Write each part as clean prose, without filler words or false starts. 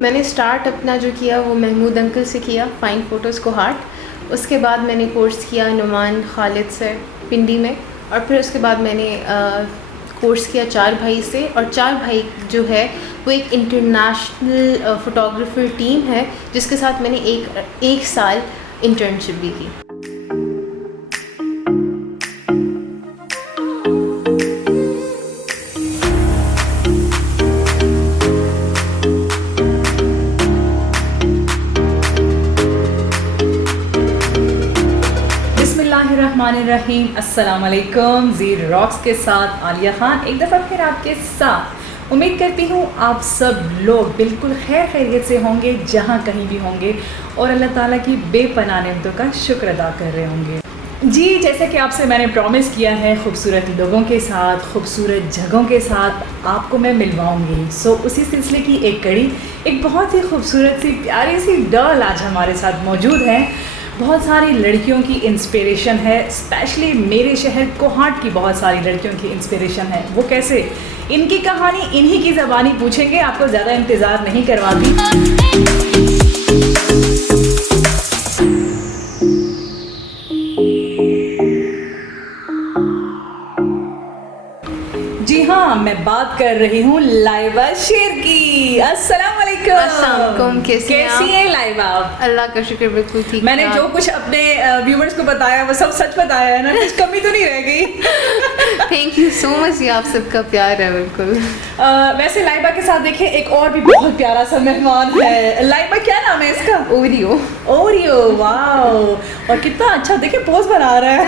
मैंने स्टार्ट अपना जो किया वो महमूद अंकल से किया, फ़ाइन फ़ोटोज़ को हार्ट। उसके बाद मैंने कोर्स किया नुमान खालिद से पिंडी में, और फिर उसके बाद मैंने कोर्स किया चार भाई से। और चार भाई जो है वो एक इंटरनेशनल फ़ोटोग्राफ़र टीम है जिसके साथ मैंने एक साल इंटर्नशिप भी की। बिस्मिल्लाहिर्रहमानिर्रहीम, अस्सलाम वालेकुम। ज़ी रॉक्स के साथ आलिया खान एक दफ़ा फिर आपके साथ। उम्मीद करती हूँ आप सब लोग बिल्कुल खैरियत से होंगे जहाँ कहीं भी होंगे, और अल्लाह ताला की बेपनाह नेमतों का शुक्र अदा कर रहे होंगे। जी, जैसे कि आपसे मैंने प्रॉमिस किया है, खूबसूरत लोगों के साथ, खूबसूरत जगहों के साथ आपको मैं मिलवाऊंगी। सो उसी सिलसिले की एक कड़ी, एक बहुत ही खूबसूरत सी प्यारी सी डॉल आज हमारे साथ मौजूद है। बहुत सारी लड़कियों की इंस्पिरेशन है, स्पेशली मेरे शहर कोहाट की बहुत सारी लड़कियों की इंस्पिरेशन है। वो कैसे, इनकी कहानी इन्हीं की ज़बानी पूछेंगे, आपको ज़्यादा इंतज़ार नहीं करवाती। जी हाँ, मैं बात कर रही हूँ लाइबा शेर की। अस्सलाम वालेकुम। अस्सलाम वालेकुम। कैसी हैं लाइबा? अल्लाह का शुक्र, बिल्कुल ठीक। मैंने जो कुछ अपने व्यूवर्स को बताया वो सब सच बताया है ना? कुछ कमी तो नहीं रह गई? थैंक यू सो मच, ये आप सबका प्यार है। बिल्कुल। वैसे लाइबा के साथ देखें एक और भी बहुत प्यारा सा मेहमान है। लाइबा क्या नाम है इसका? ओरियो। ओरियो, वाओ, और कितना अच्छा देखे पोज बना रहा है।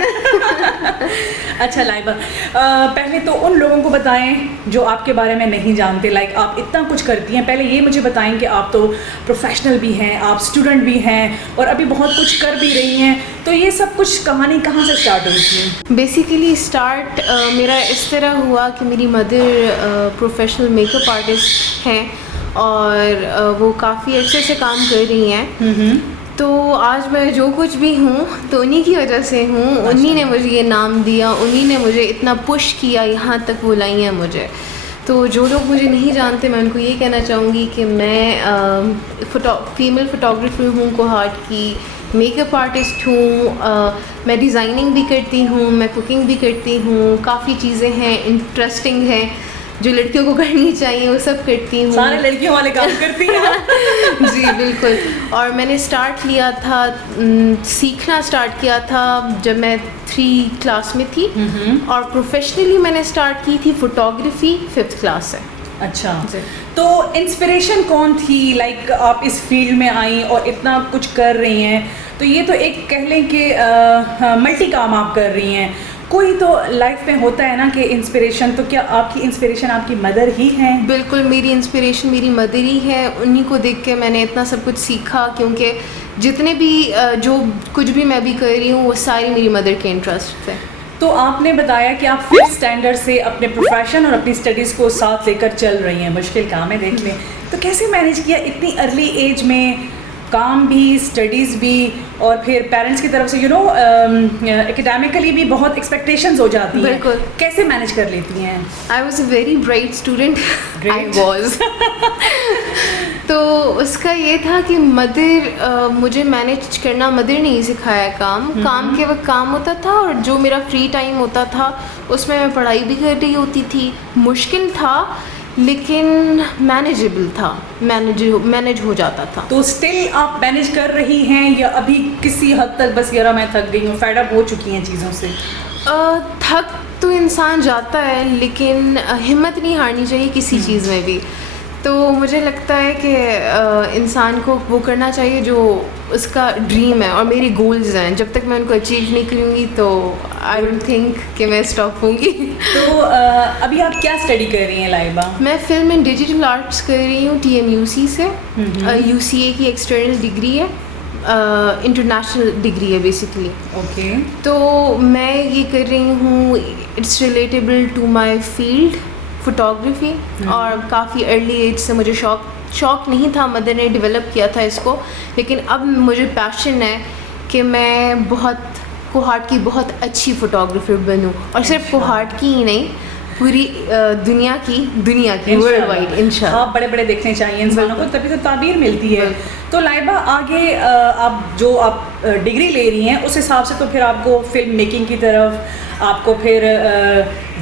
अच्छा लाइबा, पहले तो उन लोगों को बताएं जो आपके बारे में नहीं जानते, लाइक आप इतना कुछ करती हैं। पहले ये मुझे बताएं कि आप तो प्रोफेशनल भी हैं, आप स्टूडेंट भी हैं, और अभी बहुत कुछ कर भी रही हैं। तो ये सब कुछ कहानी कहाँ से स्टार्ट हुई थी? बेसिकली स्टार्ट मेरा इस तरह हुआ कि मेरी मदर प्रोफेशनल मेकअप आर्टिस्ट हैं, और वो काफ़ी अच्छे से काम कर रही हैं। तो आज मैं जो कुछ भी हूँ तो उन्हीं की वजह से हूँ। उन्हीं ने मुझे ये नाम दिया, उन्हीं ने मुझे इतना पुश किया, यहाँ तक वो लाई हैं मुझे। तो जो लोग मुझे नहीं जानते, मैं उनको ये कहना चाहूँगी कि मैं फीमेल फ़ोटोग्राफर हूँ कोहाट की, मेकअप आर्टिस्ट हूँ, मैं डिज़ाइनिंग भी करती हूँ, मैं कुकिंग भी करती हूँ। काफ़ी चीज़ें हैं इंटरेस्टिंग हैं जो लड़कियों को करनी चाहिए, वो सब करती हूँ। सारे लड़कियों वाले काम करती हैं। जी बिल्कुल। और मैंने स्टार्ट लिया था, सीखना स्टार्ट किया था जब मैं 3 क्लास में थी, और प्रोफेशनली मैंने स्टार्ट की थी फ़ोटोग्राफी 5th क्लास से। अच्छा, तो इंस्पिरेशन कौन थी? लाइक आप इस फील्ड में आई और इतना कुछ कर रही हैं, तो ये तो एक कह लें कि मल्टी काम आप कर रही हैं। कोई तो लाइफ में होता है ना कि इंस्पिरेशन, तो क्या आपकी इंस्पिरेशन आपकी मदर ही है? बिल्कुल, मेरी इंस्पिरेशन मेरी मदर ही है। उन्हीं को देख के मैंने इतना सब कुछ सीखा, क्योंकि जितने भी जो कुछ भी मैं भी कर रही हूँ वो सारी मेरी मदर के इंटरेस्ट थे। तो आपने बताया कि आप 5th स्टैंडर्ड से अपने प्रोफेशन और अपनी स्टडीज़ को साथ लेकर चल रही हैं। मुश्किल काम है, देख लें। तो कैसे मैनेज किया इतनी अर्ली एज में, काम भी, स्टडीज़ भी, और फिर पेरेंट्स की तरफ से एकेडमिकली भी बहुत एक्सपेक्टेशंस हो जाती हैं। बिल्कुल। कैसे मैनेज कर लेती हैं? I was a very bright student. I was. तो उसका ये था कि मदर मुझे मैनेज करना, मदर ने ही सिखाया काम के वक्त काम होता था, और जो मेरा फ्री टाइम होता था उसमें मैं पढ़ाई भी कर रही होती थी। मुश्किल था लेकिन मैनेजेबल था, मैनेज हो जाता था। तो स्टिल आप मैनेज कर रही हैं, या अभी किसी हद तक बस यार मैं थक गई हूँ, फेड अप हो चुकी हैं चीज़ों से? थक तो इंसान जाता है, लेकिन हिम्मत नहीं हारनी चाहिए किसी चीज़ में भी। तो मुझे लगता है कि इंसान को वो करना चाहिए जो उसका ड्रीम है, और मेरी गोल्स हैं। जब तक मैं उनको अचीव नहीं करूँगी तो आई डोंट थिंक कि मैं स्टॉप होंगी। तो अभी आप क्या स्टडी कर रही हैं लाइबा? मैं फिल्म एंड डिजिटल आर्ट्स कर रही हूँ TMUC से। UCA की एक्सटर्नल डिग्री है, इंटरनेशनल डिग्री है बेसिकली। ओके। तो मैं ये कर रही हूँ, it's relatable to my field photography, और काफ़ी अर्ली एज से मुझे शौक़ नहीं था, मदर ने डेवलप किया था इसको, लेकिन अब मुझे पैशन है कि मैं कोहाट की बहुत अच्छी फ़ोटोग्राफर बनूं, और सिर्फ कोहाट की ही नहीं, पूरी दुनिया की वर्ल्ड वाइड इंशाल्लाह। हाँ, बड़े बड़े देखने चाहिए इंसानों को, तभी तो ताबीर मिलती है। तो लाइबा आगे आप डिग्री ले रही हैं, उस हिसाब से तो फिर आपको फिल्म मेकिंग की तरफ, आपको फिर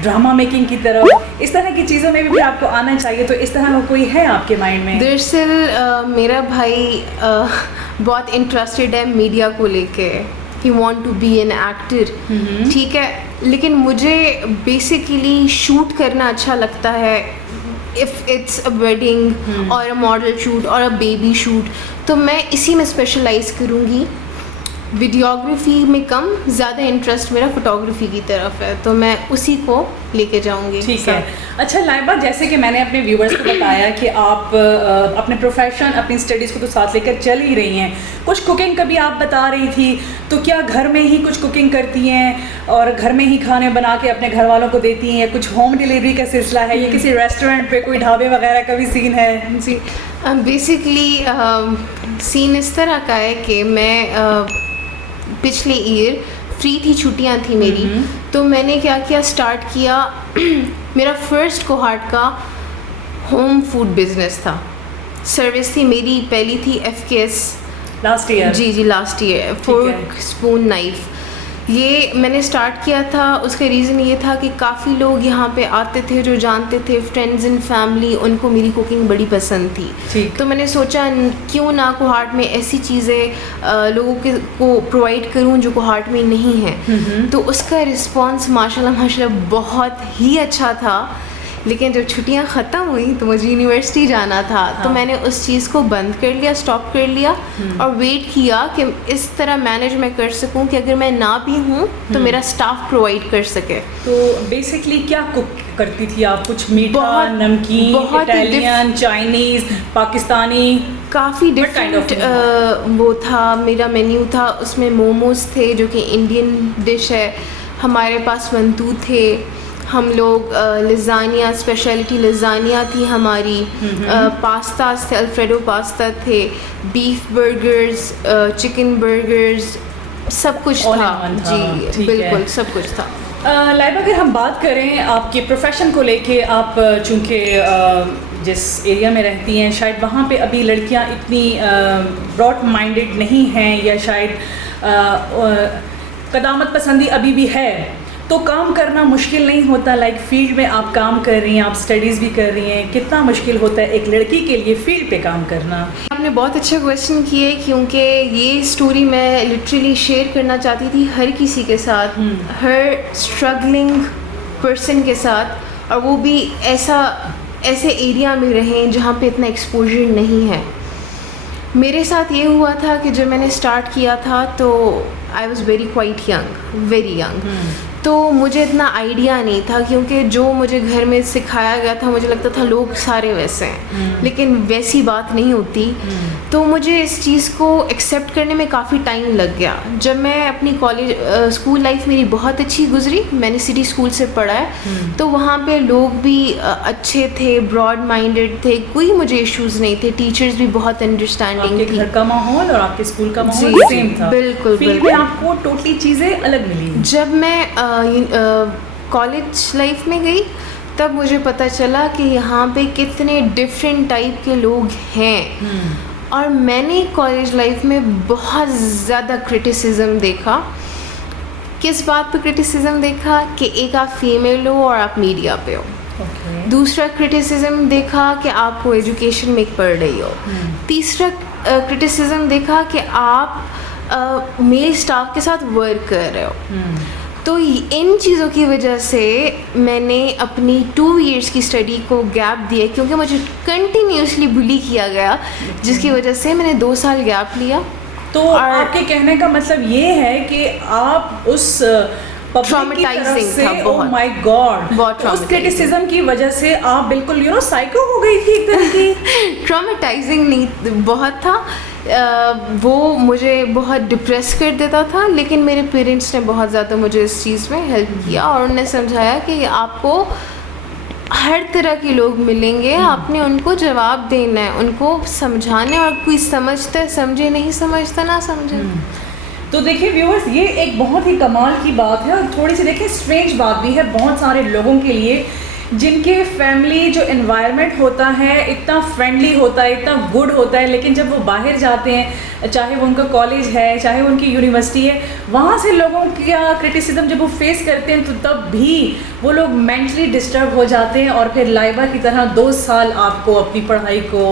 ड्रामा मेकिंग की तरफ, इस तरह की चीज़ों में भी आपको आना चाहिए। तो इस तरह का कोई है आपके माइंड में? दरअसल मेरा भाई बहुत इंटरेस्टेड है मीडिया को लेके, he want to be an actor, ठीक है, लेकिन मुझे बेसिकली शूट करना अच्छा लगता है। इफ़ इट्स अ वेडिंग और अ मॉडल शूट और अ बेबी शूट, तो मैं इसी में स्पेशलाइज करूँगी। वीडियोग्राफी में कम, ज़्यादा इंटरेस्ट मेरा फोटोग्राफी की तरफ है, तो मैं उसी को लेके जाऊंगी। ठीक है। अच्छा लाइबा, जैसे कि मैंने अपने व्यूवर्स को बताया कि आप अपने प्रोफेशन, अपनी स्टडीज़ को तो साथ लेकर चल ही रही हैं, कुछ कुकिंग का भी आप बता रही थी, तो क्या घर में ही कुछ कुकिंग करती हैं और घर में ही खाने बना के अपने घर वालों को देती हैं, या कुछ होम डिलीवरी का सिलसिला है, या किसी रेस्टोरेंट पे कोई ढाबे वगैरह का भी सीन है? जी, बेसिकली सीन इस तरह का है कि मैं पिछले ईयर फ्री थी, छुट्टियां थी मेरी, तो मैंने क्या किया, स्टार्ट किया मेरा फर्स्ट कोहार्ट का होम फूड बिजनेस था। सर्विस थी मेरी, पहली थी FKS लास्ट ईयर। जी last year, fork spoon knife, ये मैंने स्टार्ट किया था। उसका रीज़न ये था कि काफ़ी लोग यहाँ पे आते थे जो जानते थे, फ्रेंड्स एंड फैमिली, उनको मेरी कुकिंग बड़ी पसंद थी। तो मैंने सोचा क्यों ना कोहार्ट में ऐसी चीज़ें लोगों को प्रोवाइड करूँ जो कोहार्ट में नहीं है। तो उसका रिस्पांस माशाल्लाह बहुत ही अच्छा था। लेकिन जब छुट्टियां ख़त्म हुई तो मुझे यूनिवर्सिटी जाना था, तो मैंने उस चीज़ को बंद कर लिया, स्टॉप कर लिया, और वेट किया कि इस तरह मैनेज मैं कर सकूं कि अगर मैं ना भी हूं तो मेरा स्टाफ प्रोवाइड कर सके। तो बेसिकली क्या कुक करती थी आप? कुछ मीठा, नमकीन, इटालियन, चाइनीज़, पाकिस्तानी, काफ़ी डिफरेंट वो था मेरा मेन्यू था। उसमें मोमोज थे जो कि इंडियन डिश है, हमारे पास मंतू थे, हम लोग लिज़ानिया, स्पेशलिटी लिज़ानिया थी हमारी, पास्तास थे, अल्फ्रेडो पास्ता थे, बीफ बर्गर्स, चिकन बर्गर्स, सब कुछ था जी, बिल्कुल सब कुछ था। लाइबा, अगर हम बात करें आपके प्रोफेशन को लेके, आप चूँकि जिस एरिया में रहती हैं शायद वहाँ पे अभी लड़कियाँ इतनी ब्रॉड माइंडेड नहीं हैं, या शायद कदामत पसंदी अभी भी है, तो काम करना मुश्किल नहीं होता? लाइक फील्ड में आप काम कर रही हैं, आप स्टडीज़ भी कर रही हैं, कितना मुश्किल होता है एक लड़की के लिए फील्ड पे काम करना? आपने बहुत अच्छा क्वेश्चन किया है, क्योंकि ये स्टोरी मैं लिटरली शेयर करना चाहती थी हर किसी के साथ, हर स्ट्रगलिंग पर्सन के साथ, और वो भी ऐसे एरिया में रहें जहाँ पे इतना एक्सपोजर नहीं है। मेरे साथ ये हुआ था कि जब मैंने स्टार्ट किया था तो आई वॉज़ वेरी यंग, तो मुझे इतना आइडिया नहीं था, क्योंकि जो मुझे घर में सिखाया गया था मुझे लगता था लोग सारे वैसे हैं, लेकिन वैसी बात नहीं होती। तो मुझे इस चीज़ को एक्सेप्ट करने में काफ़ी टाइम लग गया। जब मैं अपनी स्कूल लाइफ मेरी बहुत अच्छी गुजरी, मैंने सिटी स्कूल से पढ़ा है, तो वहाँ पे लोग भी अच्छे थे, ब्रॉड माइंडेड थे, कोई मुझे इश्यूज़ नहीं थे, टीचर्स भी बहुत अंडरस्टैंडिंग थी। घर का माहौल और आपके स्कूल का माहौल सेम था? बिल्कुल। आपको टोटली चीज़ें अलग मिली? जब मैं कॉलेज लाइफ में गई तब मुझे पता चला कि यहाँ पे कितने डिफरेंट टाइप के लोग हैं, और मैंने कॉलेज लाइफ में बहुत ज़्यादा क्रिटिसिज्म देखा। किस बात पे क्रिटिसिज्म देखा? कि एक आप फीमेल हो और आप मीडिया पे हो। दूसरा क्रिटिसिज्म देखा कि आपको एजुकेशन में पढ़ रही हो। तीसरा क्रिटिसिज्म देखा कि आप मेल स्टाफ के साथ वर्क कर रहे हो। तो इन चीज़ों की वजह से मैंने अपनी 2 years की स्टडी को गैप दिया, क्योंकि मुझे कंटिन्यूसली बुली किया गया, जिसकी वजह से मैंने 2 साल गैप लिया। तो आपके कहने का मतलब ये है कि आप उस ट्रॉमेटाइजिंग था बहुत, ओह माय गॉड, उस क्रिटिसिज्म की वजह से आप बिल्कुल साइको हो गई थी एक तरह की? ट्रॉमेटाइजिंग नहीं बहुत था, वो मुझे बहुत डिप्रेस कर देता था, लेकिन मेरे पेरेंट्स ने बहुत ज़्यादा मुझे इस चीज़ में हेल्प किया, और उन्होंने समझाया कि आपको हर तरह के लोग मिलेंगे, आपने उनको जवाब देना है, उनको समझाना है, और कोई समझता है समझे, नहीं समझता ना समझे। तो देखिए व्यूअर्स, ये एक बहुत ही कमाल की बात है और थोड़ी सी देखिए स्ट्रेंज बात भी है बहुत सारे लोगों के लिए जिनके फैमिली जो एनवायरनमेंट होता है इतना फ्रेंडली होता है, इतना गुड होता है, लेकिन जब वो बाहर जाते हैं, चाहे वो उनका कॉलेज है, चाहे वो उनकी यूनिवर्सिटी है, वहाँ से लोगों का क्रिटिसिज्म जब वो फेस करते हैं तो तब भी वो लोग मेंटली डिस्टर्ब हो जाते हैं और फिर लाइबा की तरह 2 साल आपको अपनी पढ़ाई को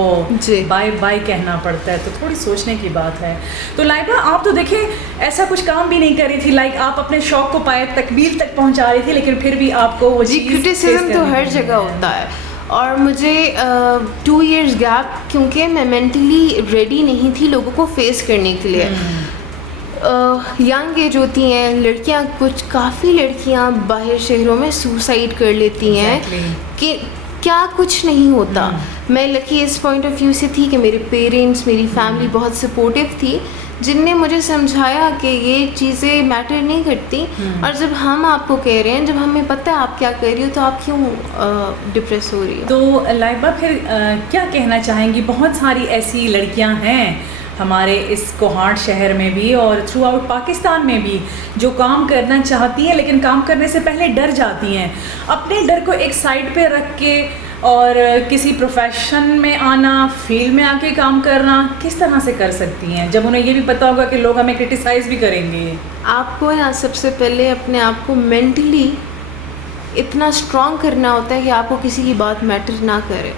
बाय बाय कहना पड़ता है। तो थोड़ी सोचने की बात है। तो लाइबा, आप तो देखिए ऐसा कुछ काम भी नहीं कर रही थी, लाइक आप अपने शौक को पाए तकमील तक पहुँचा रही थी, लेकिन फिर भी आपको वो क्रिटिसिज्म तो हर जगह होता है। और मुझे 2 इयर्स गैप, क्योंकि मैं मेंटली रेडी नहीं थी लोगों को फेस करने के लिए। यंग एज होती हैं लड़कियां, कुछ काफ़ी लड़कियां बाहर शहरों में सुसाइड कर लेती हैं कि क्या कुछ नहीं होता। मैं लकी इस पॉइंट ऑफ व्यू से थी कि मेरे पेरेंट्स, मेरी फैमिली बहुत सपोर्टिव थी, जिनने मुझे समझाया कि ये चीज़ें मैटर नहीं करती। और जब हम आपको कह रहे हैं, जब हमें पता है आप क्या कर रही हो, तो आप क्यों डिप्रेस हो रही हो। तो लाइबा फिर क्या कहना चाहेंगी? बहुत सारी ऐसी लड़कियां हैं हमारे इस कोहाट शहर में भी और थ्रू आउट पाकिस्तान में भी जो काम करना चाहती हैं, लेकिन काम करने से पहले डर जाती हैं। अपने डर को एक साइड पे रख के और किसी प्रोफेशन में आना, फील्ड में आके काम करना किस तरह से कर सकती हैं जब उन्हें ये भी पता होगा कि लोग हमें क्रिटिसाइज़ भी करेंगे? आपको ना सबसे पहले अपने आप को मेंटली इतना स्ट्रॉन्ग करना होता है कि आपको किसी की बात मैटर ना करे।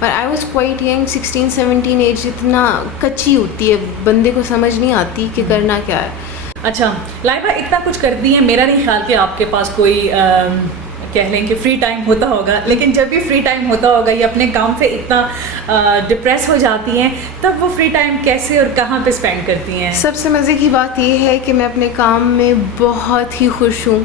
पर I was quite young, 16-17 age इतना कच्ची होती है, बंदे को समझ नहीं आती कि करना क्या है। अच्छा लाइबा, इतना कुछ करती हैं, मेरा नहीं ख्याल कि आपके पास कोई कह लें कि फ्री टाइम होता होगा, लेकिन जब भी फ्री टाइम होता होगा ये अपने काम से इतना डिप्रेस हो जाती हैं, तब वो फ्री टाइम कैसे और कहाँ पे स्पेंड करती हैं? सबसे मज़े की बात ये है कि मैं अपने काम में बहुत ही खुश हूँ,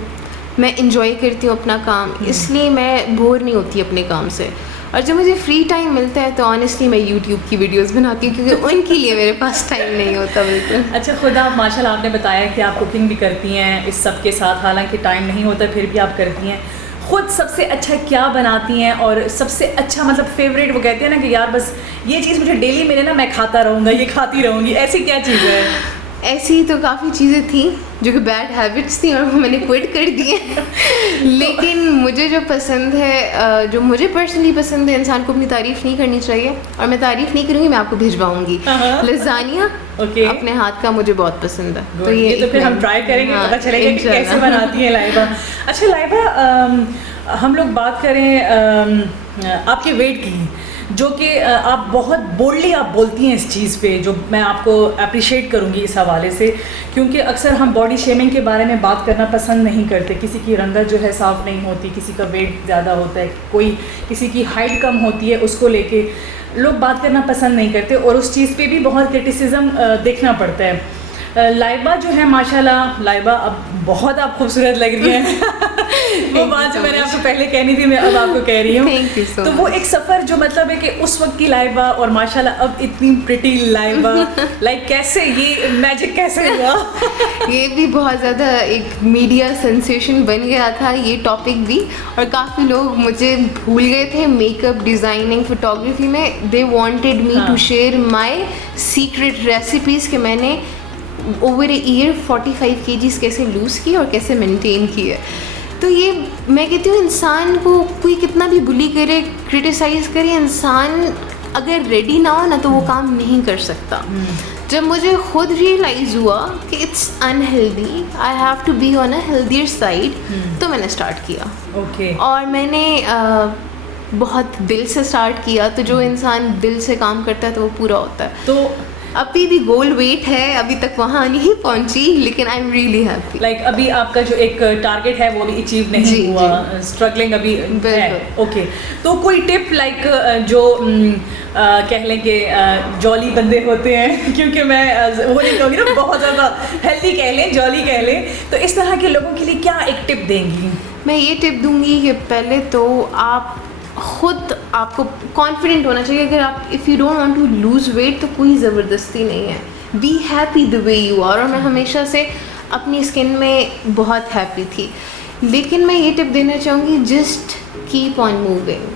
मैं इंजॉय करती हूँ अपना काम, इसलिए मैं बोर नहीं होती अपने काम से। और जब मुझे फ्री टाइम मिलता है तो ऑनेस्टली मैं यूट्यूब की वीडियोस बनाती हूँ, क्योंकि उनके लिए मेरे पास टाइम नहीं होता बिल्कुल। अच्छा, खुदा माशाल्लाह आपने बताया कि आप कुकिंग भी करती हैं इस सब के साथ, हालांकि टाइम नहीं होता फिर भी आप करती हैं। खुद सबसे अच्छा क्या बनाती हैं और सबसे अच्छा मतलब फेवरेट, वो कहते हैं ना कि यार बस ये चीज़ मुझे डेली मिले ना मैं खाता रहूँगा, ये खाती रहूँगी, ऐसी क्या चीज़ है? ऐसी तो काफ़ी चीज़ें थी जो कि बैड हैबिट्स थी और वो मैंने क्विट कर दी है। लेकिन मुझे जो पसंद है, जो मुझे पर्सनली पसंद है, इंसान को अपनी तारीफ़ नहीं करनी चाहिए और मैं तारीफ़ नहीं करूँगी, मैं आपको भिजवाऊँगी। लज़ानिया अपने हाथ का मुझे बहुत पसंद है, तो ये तो फिर हम ट्राई करेंगे, पता चलेगा कि कैसे बनाती है लाइबा। अच्छा लाइबा, हम लोग बात करें आपके वेट की, जो कि आप बहुत बोल्डली आप बोलती हैं इस चीज़ पे, जो मैं आपको अप्रिशिएट करूँगी इस हवाले से, क्योंकि अक्सर हम बॉडी शेमिंग के बारे में बात करना पसंद नहीं करते। किसी की रंगत जो है साफ़ नहीं होती, किसी का वेट ज़्यादा होता है, कोई किसी की हाइट कम होती है, उसको लेके लोग बात करना पसंद नहीं करते और उस चीज़ पे भी बहुत क्रिटिसिज्म देखना पड़ता है। लाइबा जो है माशाल्लाह, लाइबा अब बहुत आप खूबसूरत लग रही हैं। वो बात जो मैंने आपको पहले कहनी थी मैं अब आपको कह रही हूँ। तो वो एक सफ़र जो मतलब है कि उस वक्त की लाइबा और माशाल्लाह अब इतनी प्रिटी लाइबा, लाइक कैसे ये मैजिक कैसे हुआ? ये भी बहुत ज़्यादा एक मीडिया सेंसेशन बन गया था ये टॉपिक भी, और काफ़ी लोग मुझे भूल गए थे मेकअप, डिज़ाइनिंग, फोटोग्राफी में। They wanted me to share my secret recipes कि मैंने ओवर ए ईयर 45 kgs कैसे लूज़ की और कैसे मेंटेन की है। तो ये मैं कहती हूँ, इंसान को कोई कितना भी बुली करे, क्रिटिसाइज़ करे, इंसान अगर रेडी ना हो ना तो वो काम नहीं कर सकता। जब मुझे खुद रियलाइज़ हुआ कि it's unhealthy, I have to be on a healthier side, तो मैंने स्टार्ट किया। और मैंने बहुत दिल से स्टार्ट किया। तो जो इंसान दिल से काम करता है तो वो पूरा होता है। तो अभी भी गोल वेट है, अभी तक वहाँ नहीं पहुँची, लेकिन I am really happy. Like अभी आपका जो एक टारगेट है वो भी अचीव नहीं हुआ, स्ट्रगलिंग अभी है। ओके, तो कोई टिप लाइक जो कह लें कि जॉली बंदे होते हैं, क्योंकि मैं वो नहीं कहूँगी ना, बहुत ज़्यादा हेल्दी कह लें, जॉली कह लें, तो इस तरह के लोगों के लिए क्या एक टिप देंगी? मैं ये टिप दूँगी कि पहले तो आप खुद आपको कॉन्फिडेंट होना चाहिए। अगर आप if you don't want to lose weight तो कोई ज़बरदस्ती नहीं है, be happy the way you are. और मैं हमेशा से अपनी स्किन में बहुत हैप्पी थी। लेकिन मैं ये टिप देना चाहूँगी, जस्ट कीप ऑन मूविंग।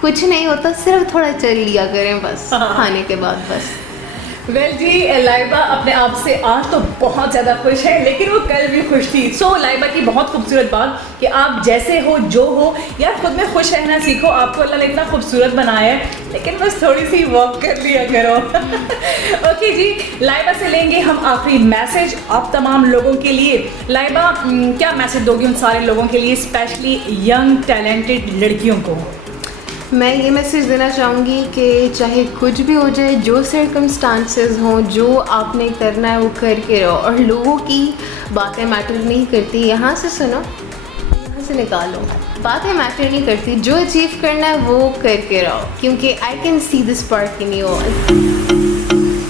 कुछ नहीं होता, सिर्फ थोड़ा चल लिया करें बस खाने के बाद बस। वेल जी, लाइबा अपने आप से आज तो बहुत ज़्यादा खुश है, लेकिन वो कल भी खुश थी। सो लाइबा की बहुत खूबसूरत बात कि आप जैसे हो जो हो यार, खुद में खुश रहना सीखो। आपको अल्लाह ने इतना खूबसूरत बनाया है, लेकिन बस थोड़ी सी वॉक कर लिया करो। ओके जी, लाइबा से लेंगे हम आखिरी मैसेज आप तमाम लोगों के लिए। लाइबा क्या मैसेज दोगी उन सारे लोगों के लिए, स्पेशली यंग टैलेंटेड लड़कियों को? मैं ये मैसेज देना चाहूँगी कि चाहे कुछ भी हो जाए, जो सर्कमस्टांसेस हों, जो आपने करना है वो करके रहो, और लोगों की बातें मैटर नहीं करती। यहाँ से सुनो, यहाँ से निकालो, बातें मैटर नहीं करती। जो अचीव करना है वो करके रहो, क्योंकि I can see this spark in you all.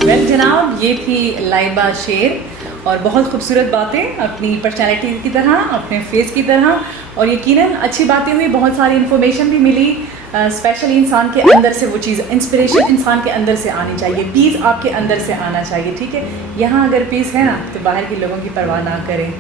Well जनाब, ये थी लाइबा शेर, और बहुत खूबसूरत बातें अपनी पर्सनैलिटी की तरह, अपने फेस की तरह, और यकीनन अच्छी बातें हुई, बहुत सारी इन्फॉर्मेशन भी मिली। स्पेशली इंसान के अंदर से वो चीज़, इंस्पिरेशन इंसान के अंदर से आनी चाहिए, पीस आपके अंदर से आना चाहिए, ठीक है। यहाँ अगर पीस है ना, तो बाहर के लोगों की परवाह ना करें।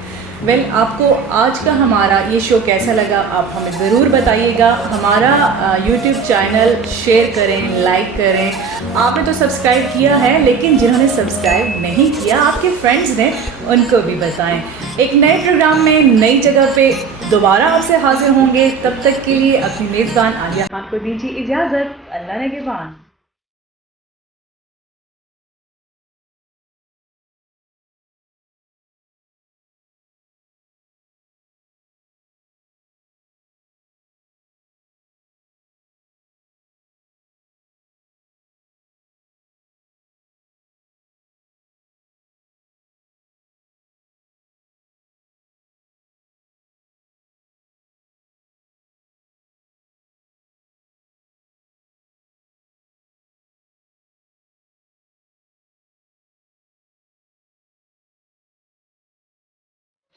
वेल आपको आज का हमारा ये शो कैसा लगा, आप हमें ज़रूर बताइएगा। हमारा यूट्यूब चैनल शेयर करें, लाइक करें। आपने तो सब्सक्राइब किया है, लेकिन जिन्होंने सब्सक्राइब नहीं किया, आपके फ्रेंड्स ने, उनको भी बताएं। एक नए प्रोग्राम में नई जगह पे दोबारा आपसे हाजिर होंगे। तब तक के लिए अपनी मेज़बान आलिया खान को दीजिए इजाज़त। अल्लाह ने के पान।